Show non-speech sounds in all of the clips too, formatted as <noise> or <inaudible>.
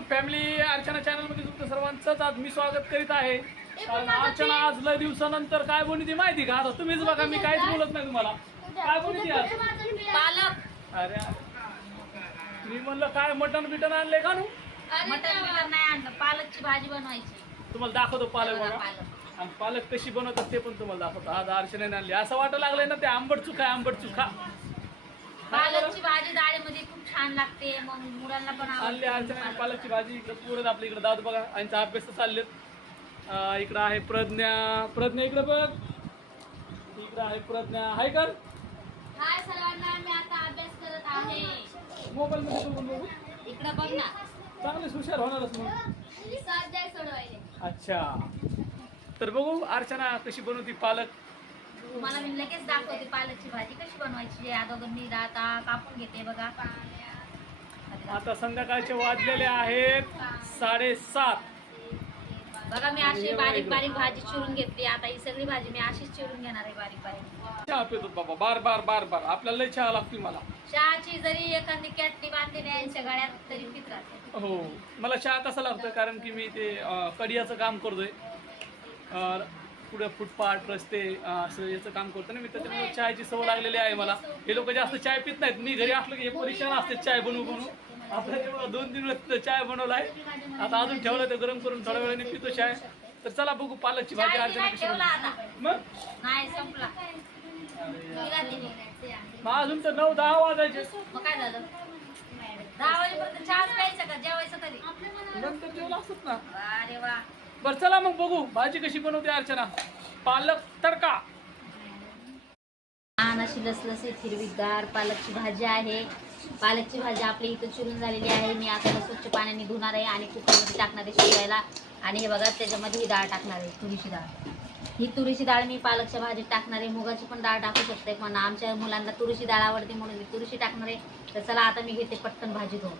YouTube family Archana चॅनलमध्ये तुमचं सर्वांचंच आज मी स्वागत करीत आहे. कारण अर्चना आज लय दिवसानंतर काय बनवते माहिती का? आता तुम्हीच बघा मी काहीच बोलत नाही तुम्हाला. काय बनवते आज? पालक. अरे अरे. मी म्हणलं काय मटण बिटन आणले का नू? मटन बिटन नाही आणलं पालकची भाजी बनवायची. तुम्हाला दाखवतो पालक बघा बघा. पालक. आणि पालक कशी बनवतात ते पण तुम्हाला दाखवतो. आज अर्चनाने आणली. असं वाटायला लागलंय ना ते आंबट चुका आहे आंबट चुका. पालकची भाजी डाळीमध्ये खूप छान लागते मग मुलांना पण आणली आवडते अर्चना पालकची भाजी इकडे पुरत आपल्या इकडे दाद बघा यांचा अभ्यास चाललेत. अं, इकडं आहे प्रज्ञा प्रज्ञा इकडे बघ. इकडं आहे प्रज्ञा. आहे कर. हाय सर्वांना मी आता अभ्यास करत आहे. मोबाईल मध्ये बघून बघू. इकडे बघ ना. चांगलीच हुशार होणारच मग. स्वाध्याय सोडवायले. अच्छा. तर बघू अर्चना कशी बनवती पालक. तुम्हाला मी लगेच दाखवते पालकची भाजी. कशी बनवायची अगोदर मी आता कापून घेते बघा. आता संध्याकाळचे वाजलेले आहेत साडेसात. बघा मी अशी बारीक बारीक भाजी चिरून घेतली. आता ही सगळी भाजी मी अशीच चिरून घेणार आहे बारीक बारीक. चहा पितो बाबा. बार बार बार बार. आपल्याला लय चहा लागतोय मला. चहाची जरी एखादी कॅटली बांधली नाही गळ्यात तरी पित राहते. हो. मला चहा कसा लागतो कारण की मी ते कडियाचं काम करतोय. पुढे फुटपाथ रस्ते असं याचं काम करतो ना मी. त्याच्यामुळे चहाची सवय लागलेली आहे मला. हे लोक जास्त चाय पित नाहीत. मी घरी असलो की हे परीक्षण असते चाय बनवू बनवू. आपल्या दोन तीन वेळेस चाय बनवलाय आता अजून ठेवलं ते गरम करून थोड्या वेळाने पितो चाय. तर चला बघू पालकची भाजी अर्चना कशी मग? अजून तर नऊ दहा वाजायचे. नंतर जेवलं असत ना. अरे वा. बरं चला मग बघू. भाजी कशी बनवते अर्चना. पालक तडका. छान अशी लसलसीत हिरवीगार पालकची भाजी आहे. पालकची भाजी आपली इथं चिरून झालेली आहे. मी आता स्वच्छ पाण्याने धुणार आहे आणि कुकरमध्ये टाकणार आहे शिजायला. आणि हे बघा त्याच्यामध्ये ही डाळ टाकणार आहे तुरीची डाळ. ही तुरीची डाळ मी पालकच्या भाजीत टाकणार आहे. मुगाची पण डाळ टाकू शकते. पण आमच्या मुलांना तुरीची डाळ आवडते म्हणून मी तुरीची टाकणार आहे. तर चला आता मी घेते पटकन भाजी धुवून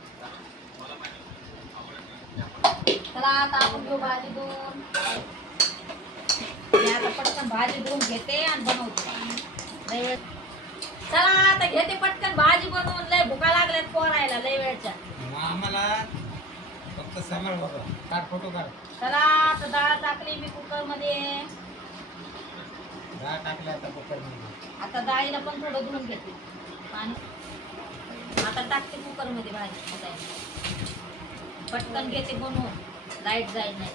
चला आता आपण घेऊ भाजी मी आता पटकन भाजी धुवून घेते आणि बनवते. चला आता घेते पटकन भाजी बनवून. लय भुका लागल्यात पोरायला लय वेळच्या. आम्हाला फक्त समोर बघा काढ फोटो काढ. चला आता डाळ टाकली मी कुकरमध्ये डाळ टाकला आता कुकरमध्ये. आता डाळीला पण थोडं धुवून घेते. आणि आता टाकते कुकरमध्ये भाजी. पटकन घेते बनवून. लाइट जाईल नाही.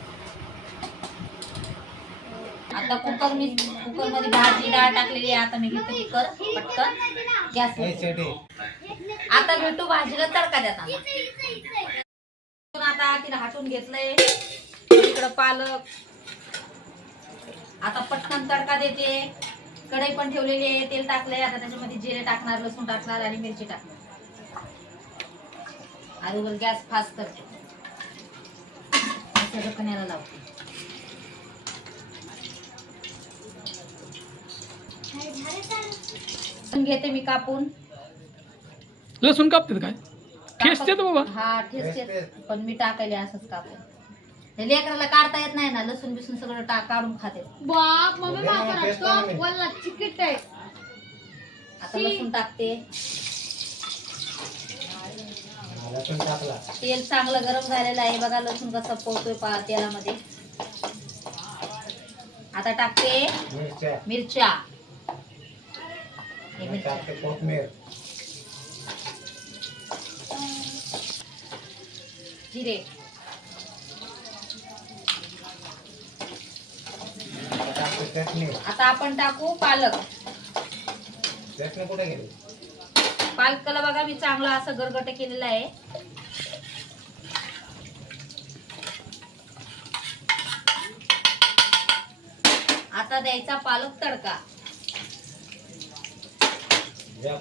आता कुकर मी कुकरमध्ये भाजी डाळ टाकलेली आहे. आता मी घेते कुकर पटकन. गॅस आता भेटू भाजीला तडका देताना. आता तिला हाटून घेतलंय. इकडं पालक. आता पटकन तडका देते. कढई पण ठेवलेली आहे. तेल टाकलंय. आता त्याच्यामध्ये जिरे टाकणार लसूण टाकणार आणि मिरची टाकणार. अगोदर गॅस फास्ट करते. असं ढकण्याला लावते. लसूण घेते मी कापून. लसूण कापतात काय? खेचते बाबा. हा ठेचते पण मी टाकायले असंच कापून. हे लेकराला काढता येत नाही ना लसूण बिसून सगळं टाक काढून खाते. बाप मम्मी उद्या मला बापा टेस्ट करा मी. वल्ला चिकट आहे. आता लसूण टाकते. लसूण टाकला. तेल चांगलं गरम झालेलं आहे. बघा लसूण कसा पोहतोय पा तेलामध्ये. आता टाकते मिरच्या. मिरच्या. हे आणि मिरच्या. टाकते कोथमीर. जिरे. आता टाकते चटणी. आता आपण टाकू पालक. चटणी कुठे गेली? पालकाला बघा मी चांगलं असं गरगट केलेलं आहे. आता द्यायचा पालक तडका.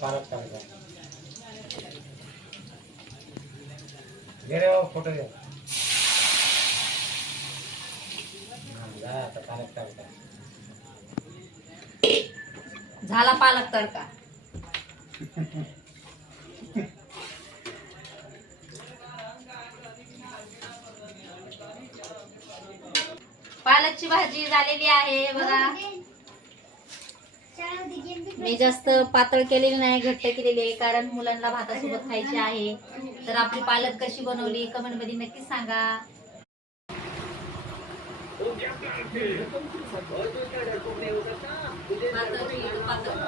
पालक घे रे बाबा फोटो हा, जा आता पालक टाकला झाला पालक तडका. <laughs> पालकची भाजी झालेली आहे बघा. मी जास्त पातळ केलेली नाही घट्ट केलेली आहे कारण मुलांना भातासोबत खायची आहे. तर आपली पालक कशी बनवली कमेंटमध्ये नक्की सांगा. पातळ.